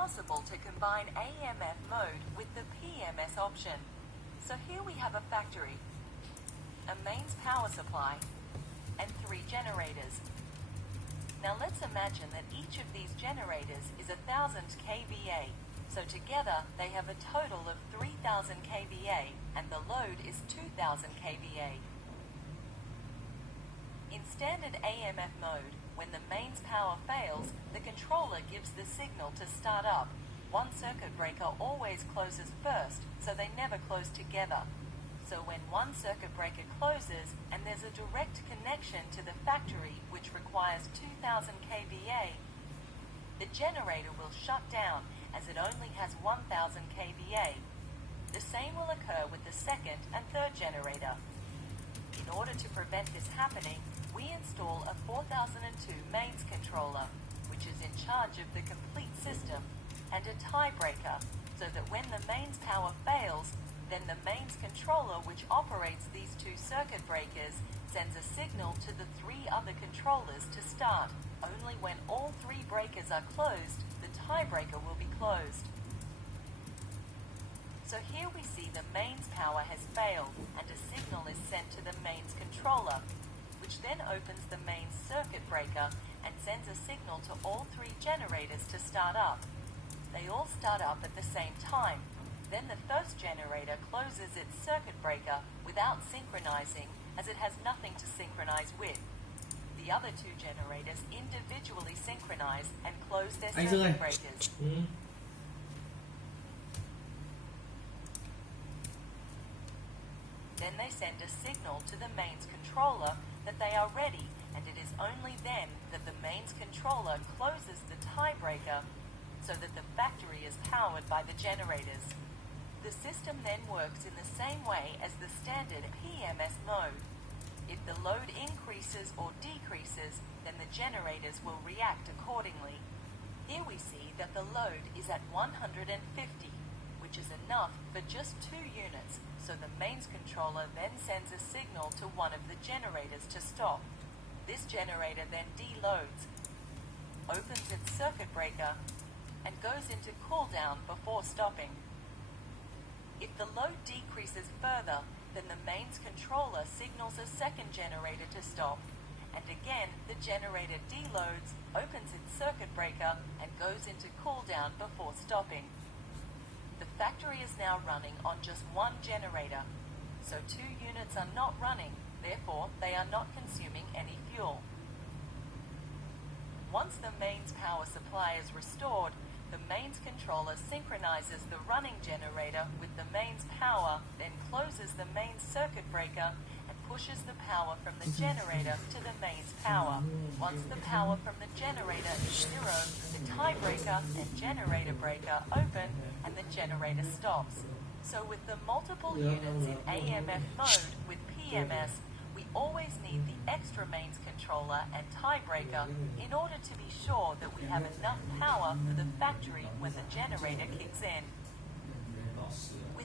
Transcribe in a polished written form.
possible to combine AMF mode with the PMS option. So here we have a factory, a mains power supply, and 3 generators. Now let's imagine that each of these generators is 1000 kVA, so together they have a total of 3000 kVA and the load is 2000 kVA. In standard AMF mode, when the mains power fails, the controller gives the signal to start up. One circuit breaker always closes first, so they never close together. So when one circuit breaker closes and there's a direct connection to the factory which requires 2000 kVA, the generator will shut down as it only has 1000 kVA. The same will occur with the second and third generator. In order to prevent this happening, we install a 4002 mains controller, which is in charge of the complete system, and a tie breaker, so that when the mains power fails, then the mains controller which operates these 2 circuit breakers sends a signal to the 3 other controllers to start. Only when all 3 breakers are closed, the tie breaker will be closed. So here we see the mains power has failed and a signal is sent to the mains controller, which then opens the mains circuit breaker and sends a signal to all 3 generators to start up. They all start up at the same time. Then the first generator closes its circuit breaker without synchronizing, as it has nothing to synchronize with. The other 2 generators individually synchronize and close their circuit breakers. Then they send a signal to the mains controller that they are ready, and it is only then that the mains controller closes the tie breaker so that the factory is powered by the generators. The system then works in the same way as the standard PMS mode. If the load increases or decreases, then the generators will react accordingly. Here we see that the load is at 150, which is enough for just 2 units, so the mains controller then sends a signal to one of the generators to stop. This generator then deloads, opens its circuit breaker, and goes into cool down before stopping. If the load decreases further, then the mains controller signals a second generator to stop, and again the generator deloads, opens its circuit breaker, and goes into cool down before stopping. The factory is now running on just 1 generator, so 2 units are not running, therefore they are not consuming any fuel. Once the mains power supply is restored, the mains controller synchronizes the running generator with the mains power, then closes the mains circuit breaker and pushes the power from the generator to the mains power. Once the power from the generator is 0, the tie breaker and generator breaker open and the generator stops. So with the multiple units in AMF mode with PMS, we always need the extra mains controller and tie breaker in order to be sure that we have enough power for the factory when the generator kicks in.